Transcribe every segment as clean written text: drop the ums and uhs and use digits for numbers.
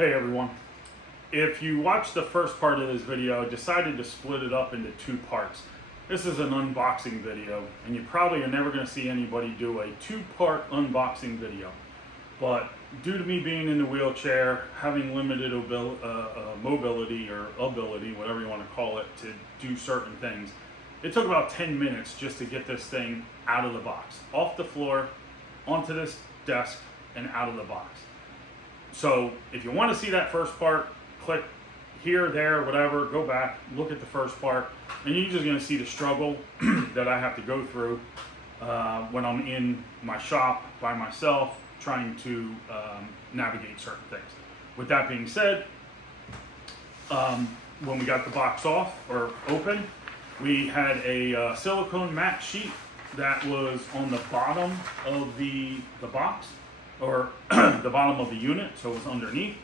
Hey everyone, if you watched the first part of this video, I decided to split it up into two parts. This is an unboxing video, and you probably are never going to see anybody do a two-part unboxing video. But due to me being in the wheelchair, having limited mobility or ability, whatever you want to call it, to do certain things, it took about 10 minutes just to get this thing out of the box, off the floor, onto this desk, and out of the box. So if you want to see that first part, click here, there, whatever, go back, look at the first part, and you're just going to see the struggle that I have to go through when I'm in my shop by myself trying to navigate certain things. With that being said, when we got the box off or open, we had a silicone mat sheet that was on the bottom of the box, or the bottom of the unit, so it was underneath.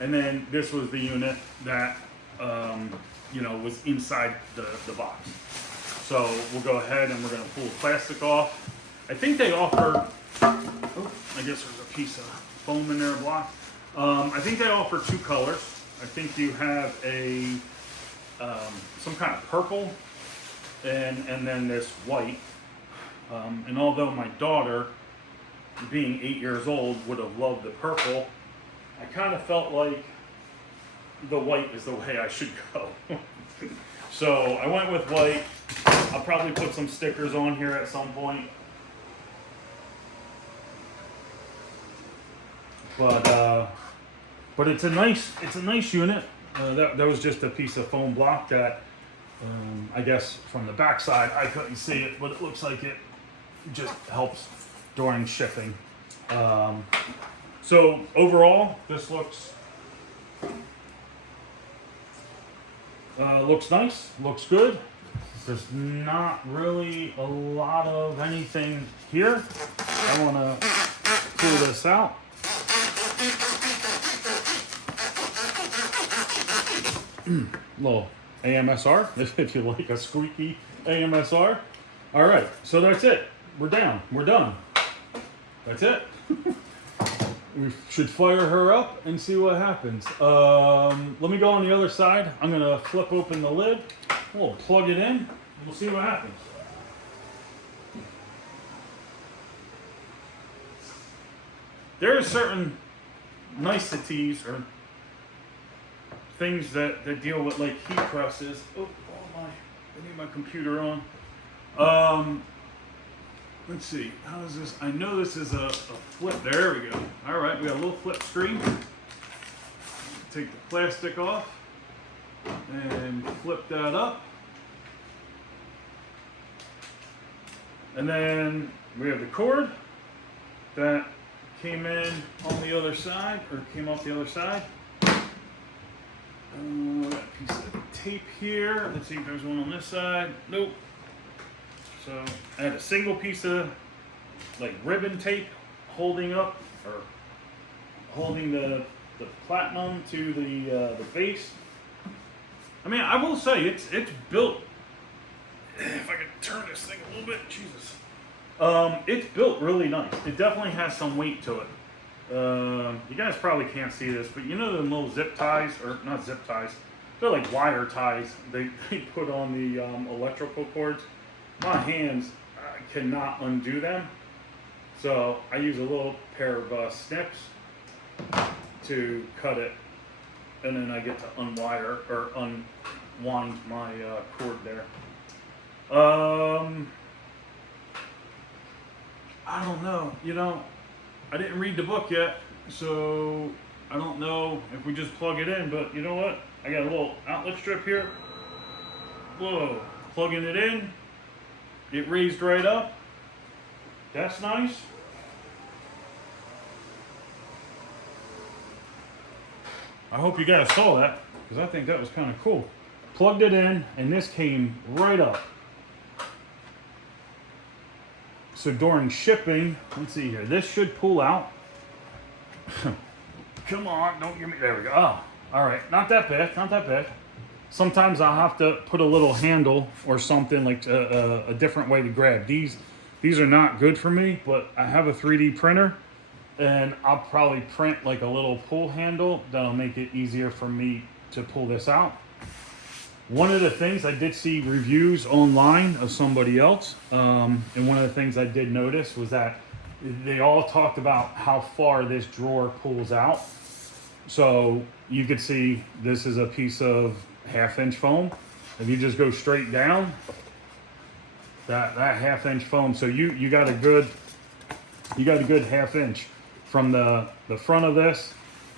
And then this was the unit that was inside the box. So we'll go ahead and we're going to pull the plastic off. I think they offer, I guess there's a piece of foam in there, block. I think they offer two colors. I think you have a some kind of purple and then this white. And although my daughter, being 8 years old, would have loved the purple, I kind of felt like the white is the way I should go. So I went with white. I'll probably put some stickers on here at some point. But it's a nice unit. That was just a piece of foam block that I guess from the back side I couldn't see it, but it looks like it just helps during shipping. So overall, this looks nice, looks good. There's not really a lot of anything here. I want to pull this out. Little AMSR, if you like a squeaky AMSR. All right, so that's it. We're down. We're done. That's it. We should fire her up and see what happens. Let me go on the other side. I'm going to flip open the lid. We'll plug it in, and we'll see what happens. There are certain niceties or things that deal with like heat presses. I need my computer on. Let's see, how is this? I know this is a flip. There we go. All right, we got a little flip screen. Take the plastic off and flip that up. And then we have the cord that came in on the other side, or came off the other side. Got a piece of tape here. Let's see if there's one on this side. Nope. So I had a single piece of like ribbon tape holding up, or holding the platinum to the base. I mean, I will say it's built. If I could turn this thing a little bit, Jesus. It's built really nice. It definitely has some weight to it. You guys probably can't see this, but you know the little zip ties, or not zip ties, they're like wire ties they put on the electrical cords. My hands cannot undo them, so I use a little pair of snips to cut it, and then I get to unwire or unwind my cord there. I don't know, I didn't read the book yet, so I don't know if we just plug it in, but you know what? I got a little outlet strip here. Whoa, plugging it in. It raised right up. That's nice. I hope you guys saw that, because I think that was kind of cool. Plugged it in, and this came right up. So during shipping, let's see here, this should pull out. Come on, don't give me, there we go. Oh, all right, not that bad, not that bad. Sometimes I'll have to put a little handle or something, like a different way to grab. These are not good for me, but I have a 3D printer And I'll probably print like a little pull handle that'll make it easier for me to pull this out. One of the things I did see reviews online of somebody else, and one of the things I did notice was that they all talked about how far this drawer pulls out. So you could see this is a piece of 1/2 inch foam. If you just go straight down, that 1/2 inch foam, so you got a good 1/2 inch from the front of this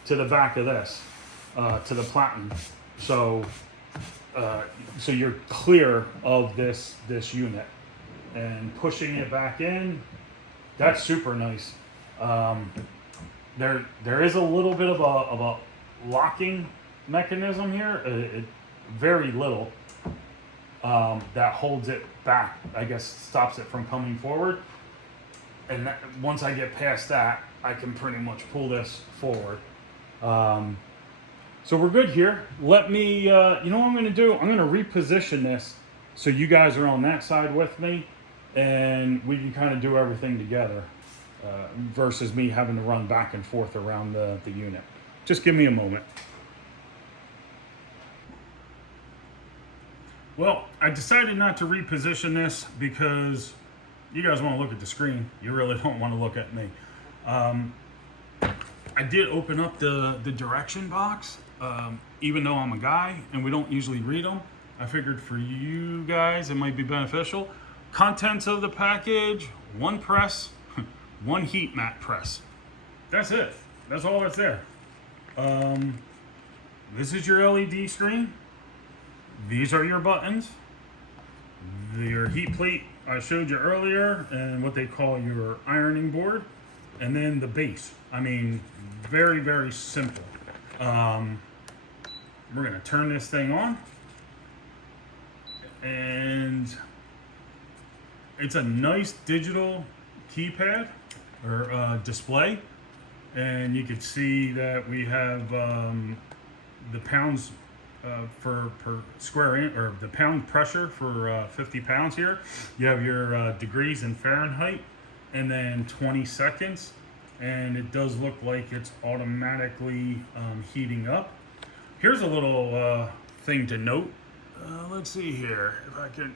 to the back of this, to the platen. So you're clear of this unit, and pushing it back in, that's super nice. There is a little bit of a locking mechanism here, very little, that holds it back. I guess stops it from coming forward. And once I get past that, I can pretty much pull this forward. So we're good here. Let me, you know what I'm going to do? I'm going to reposition this so you guys are on that side with me, and we can kind of do everything together, versus me having to run back and forth around the unit. Just give me a moment. Well, I decided not to reposition this because you guys want to look at the screen. You really don't want to look at me. I did open up the direction box, even though I'm a guy and we don't usually read them. I figured for you guys it might be beneficial. Contents of the package: 1 press, 1 heat mat press. That's it. That's all that's there. This is your LED screen. These are your buttons. Your heat plate I showed you earlier, and what they call your ironing board, and then the base. I mean, very, very simple. We're gonna turn this thing on, and it's a nice digital keypad or display, and you can see that we have the pounds per square inch, or the pound pressure for 50 pounds here. You have your degrees in Fahrenheit, and then 20 seconds, and it does look like it's automatically heating up. Here's a little thing to note. Let's see here if I can.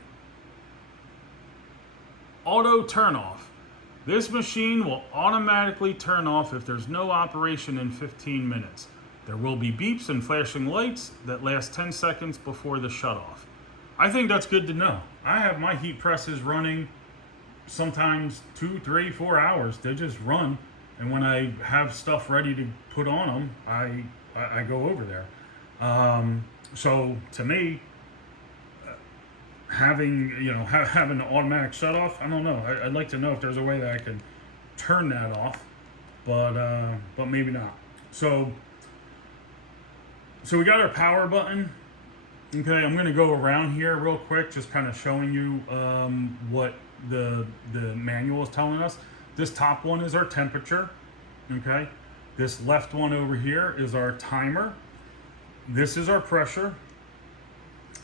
Auto turn off. This machine will automatically turn off if there's no operation in 15 minutes. There will be beeps and flashing lights that last 10 seconds before the shutoff. I think that's good to know. I have my heat presses running sometimes 2, 3, 4 hours. They just run, and when I have stuff ready to put on them, I go over there. So to me, having an automatic shutoff, I don't know. I'd like to know if there's a way that I can turn that off, but maybe not. So we got our power button. Okay, I'm going to go around here real quick, just kind of showing you what the manual is telling us. This top one is our temperature. Okay, this left one over here is our timer. This is our pressure.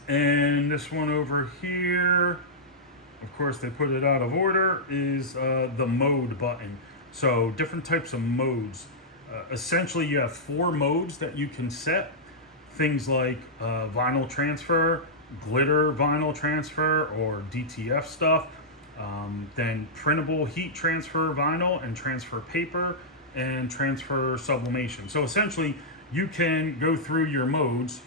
And this one over here, of course they put it out of order, is the mode button. So different types of modes. Essentially you have 4 modes that you can set. Things like vinyl transfer, glitter vinyl transfer, or DTF stuff. Then printable heat transfer vinyl, and transfer paper, and transfer sublimation. So essentially you can go through your modes,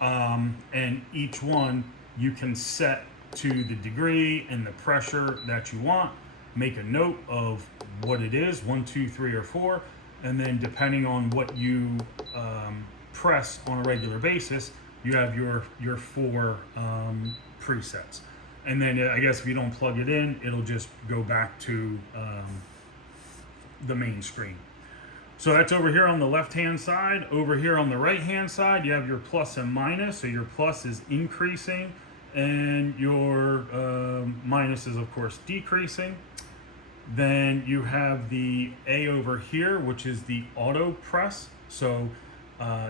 and each one you can set to the degree and the pressure that you want. Make a note of what it is, 1, 2, 3, or 4, and then depending on what you press on a regular basis, you have your 4 presets. And then I guess if you don't plug it in, it'll just go back to the main screen. So that's over here on the left hand side. Over here on the right hand side, you have your plus and minus. So your plus is increasing, and your minus is of course decreasing. Then you have the A over here, which is the auto press. So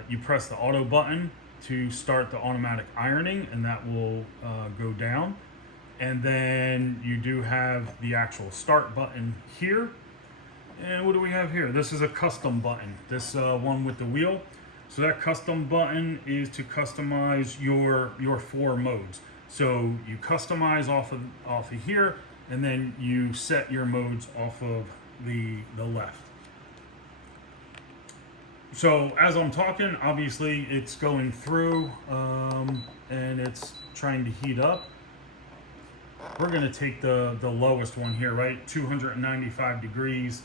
you press the auto button to start the automatic ironing, and that will go down. And then you do have the actual start button here. And what do we have here? This is a custom button. This one with the wheel. So that custom button is to customize your 4 modes. So you customize off of here, and then you set your modes off of the left. So as I'm talking, obviously it's going through and it's trying to heat up. We're gonna take the lowest one here, right? 295 degrees,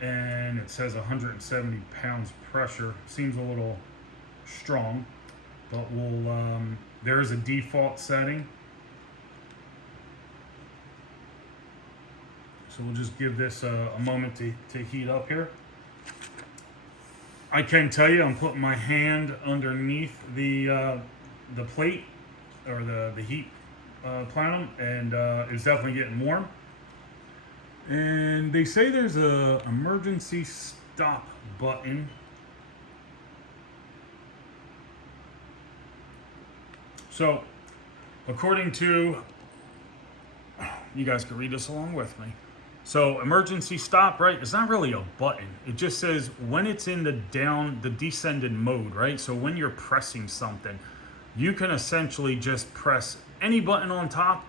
and it says 170 pounds pressure. Seems a little strong, but we'll, there is a default setting. So we'll just give this a moment to heat up here. I can tell you, I'm putting my hand underneath the plate or the heat plenum, and it's definitely getting warm. And they say there's a emergency stop button. So, according to, you guys can read this along with me. So emergency stop, right? It's not really a button. It just says when it's in the descended mode, right? So when you're pressing something, you can essentially just press any button on top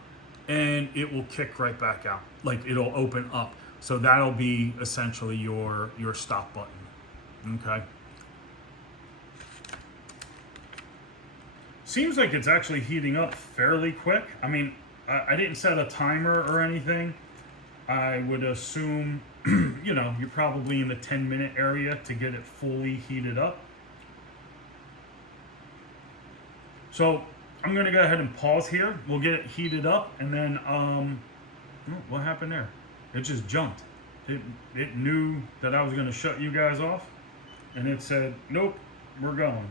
and it will kick right back out. Like it'll open up. So that'll be essentially your stop button, okay? Seems like it's actually heating up fairly quick. I mean, I didn't set a timer or anything. I would assume, you know, you're probably in the 10-minute area to get it fully heated up. So I'm going to go ahead and pause here. We'll get it heated up, and then, what happened there? It just jumped. It knew that I was going to shut you guys off, and it said, nope, we're going.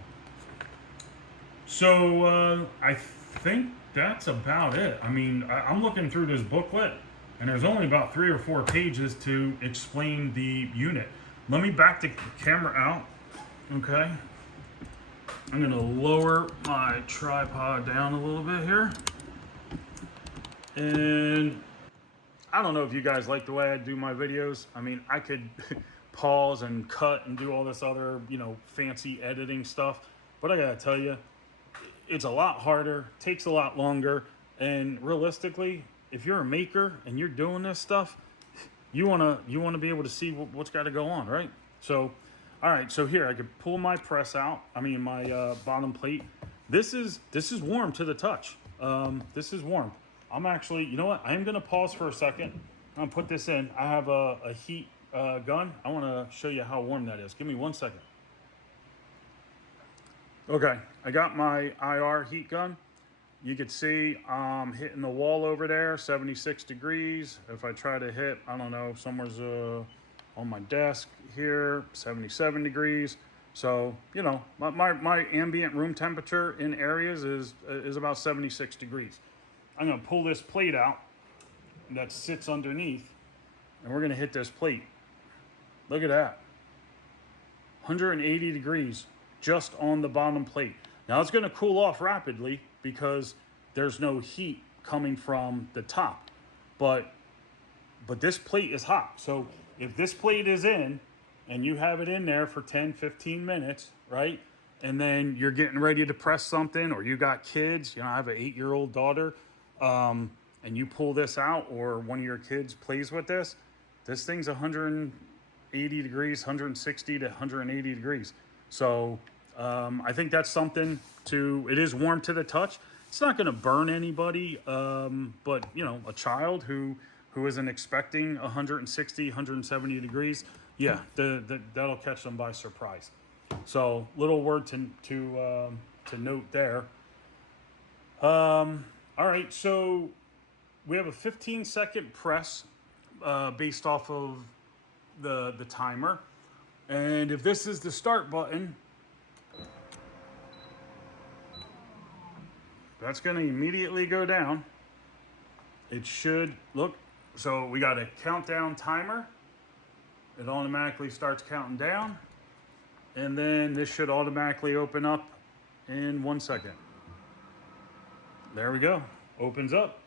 So I think that's about it. I mean, I'm looking through this booklet, and there's only about 3 or 4 pages to explain the unit. Let me back the camera out, okay? I'm gonna lower my tripod down a little bit here. And I don't know if you guys like the way I do my videos. I mean, I could pause and cut and do all this other, you know, fancy editing stuff. But I gotta tell you, it's a lot harder, takes a lot longer, and realistically, if you're a maker and you're doing this stuff, you wanna be able to see what's got to go on, right? So, all right. So here I could pull my press out. I mean my bottom plate. This is warm to the touch. This is warm. I'm actually, you know what? I am gonna pause for a second. I'm gonna put this in. I have a heat gun. I want to show you how warm that is. Give me 1 second. Okay, I got my IR heat gun. You can see I'm hitting the wall over there, 76 degrees. If I try to hit, I don't know, somewhere's on my desk here, 77 degrees. So, you know, my ambient room temperature in areas is about 76 degrees. I'm gonna pull this plate out that sits underneath, and we're gonna hit this plate. Look at that, 180 degrees just on the bottom plate. Now it's gonna cool off rapidly because there's no heat coming from the top, but this plate is hot. So if this plate is in and you have it in there for 10, 15 minutes, right? And then you're getting ready to press something, or you got kids, you know, I have an 8-year-old daughter, and you pull this out, or one of your kids plays with this thing's 180 degrees, 160 to 180 degrees. So I think that's something it is warm to the touch. It's not going to burn anybody, but you know, a child who isn't expecting 160, 170 degrees, yeah, that'll catch them by surprise. So little word to note there. All right, so we have a 15-second press based off of the timer, and if this is the start button, that's going to immediately go down. It should look, so we got a countdown timer. It automatically starts counting down, and then this should automatically open up in 1 second. There we go, opens up.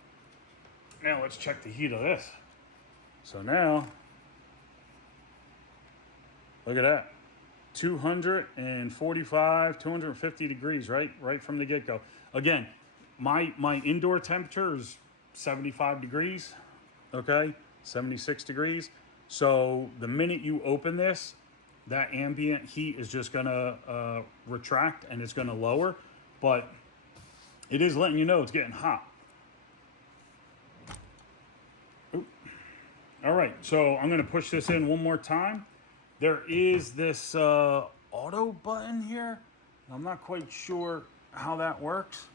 Now let's check the heat of this. So now Look at that. 245, 250 degrees, right from the get-go. Again, my indoor temperature is 75 degrees, okay? 76 degrees. So the minute you open this, that ambient heat is just gonna retract and it's gonna lower, but it is letting you know it's getting hot. Oop. All right, so I'm gonna push this in one more time. There is this auto button here. I'm not quite sure how that works.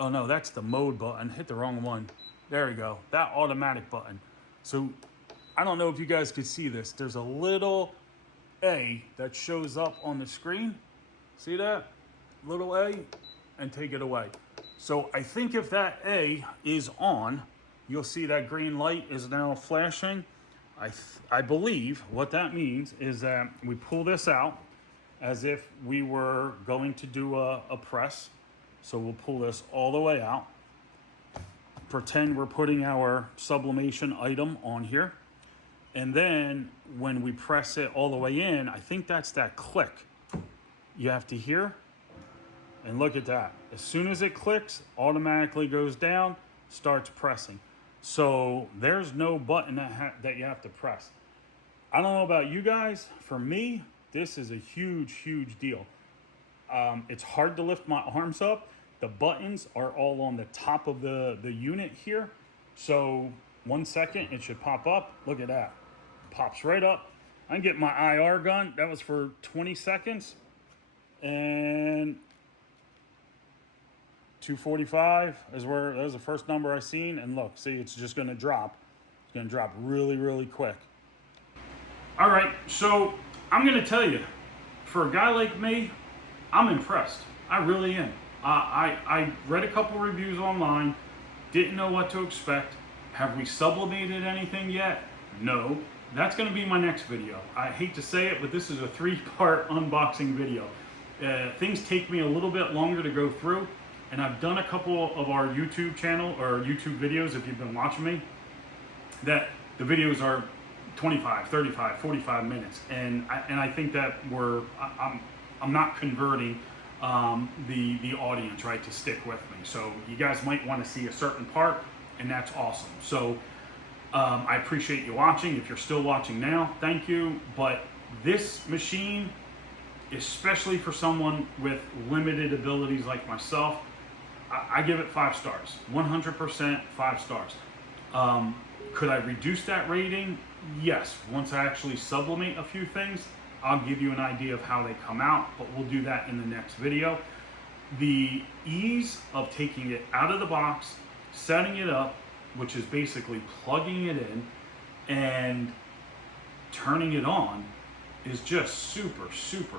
Oh no, that's the mode button. Hit the wrong one. There we go. That automatic button. So I don't know if you guys could see this. There's a little A that shows up on the screen. See that? Little A, and take it away. So I think if that A is on, you'll see that green light is now flashing. I believe what that means is that we pull this out as if we were going to do a press. So we'll pull this all the way out. Pretend we're putting our sublimation item on here. And then when we press it all the way in, I think that's that click you have to hear. And look at that. As soon as it clicks, automatically goes down, starts pressing. So there's no button that you have to press. I don't know about you guys. For me, this is a huge deal. It's hard to lift my arms up. The buttons are all on the top of the unit here. So 1 second, it should pop up. Look at that. Pops right up. I can get my IR gun. That was for 20 seconds. And 245 that was the first number I seen. And look, see, it's just going to drop. It's going to drop really quick. All right, so I'm going to tell you, for a guy like me, I'm impressed. I really am. I read a couple reviews online, didn't know what to expect. Have we sublimated anything yet? No. That's going to be my next video. I hate to say it, but this is a 3-part unboxing video. Things take me a little bit longer to go through, and I've done a couple of our YouTube channel or YouTube videos, if you've been watching me, that the videos are 25, 35, 45 minutes, and I think that I'm not converting the audience, right, to stick with me. So you guys might want to see a certain part, and that's awesome. So I appreciate you watching. If you're still watching now, thank you. But this machine, especially for someone with limited abilities like myself, I give it 5 stars, 100% 5 stars. Could I reduce that rating? Yes. Once I actually sublimate a few things, I'll give you an idea of how they come out, but we'll do that in the next video. The ease of taking it out of the box, setting it up, which is basically plugging it in and turning it on, is just super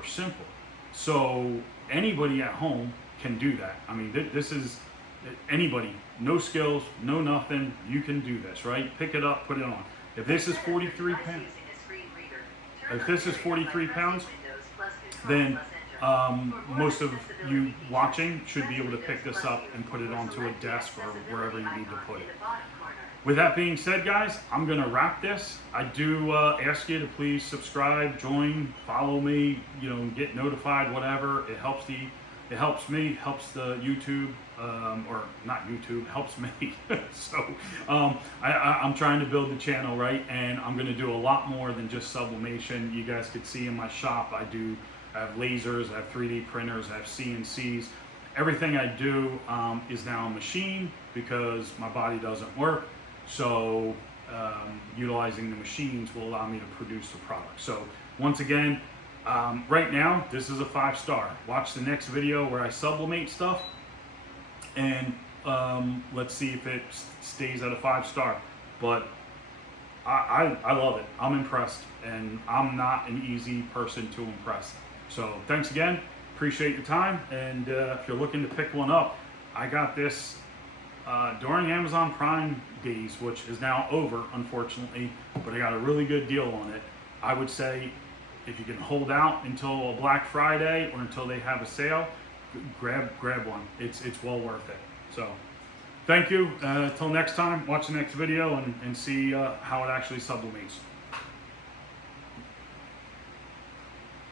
simple. So anybody at home can do that. I mean, this is anybody, no skills, no nothing, you can do this, right? Pick it up, put it on. If this is 43 pounds, then most of you watching should be able to pick this up and put it onto a desk or wherever you need to put it. With that being said, guys, I'm going to wrap this. I do ask you to please subscribe, join, follow me, get notified, whatever. It helps me, helps the YouTube, or not YouTube, helps me. So I'm trying to build the channel, right? And I'm going to do a lot more than just sublimation. You guys could see in my shop, I have lasers, I have 3D printers, I have CNCs. Everything I do is now a machine because my body doesn't work. So utilizing the machines will allow me to produce the product. So once again, right now, this is a 5-star. Watch the next video where I sublimate stuff, and let's see if it stays at a 5-star. But I love it. I'm impressed, and I'm not an easy person to impress. So thanks again. Appreciate your time. And if you're looking to pick one up, I got this during Amazon Prime days, which is now over, unfortunately, but I got a really good deal on it. I would say if you can hold out until a Black Friday or until they have a sale, grab one. It's well worth it. So thank you. Until next time, watch the next video and see how it actually sublimates.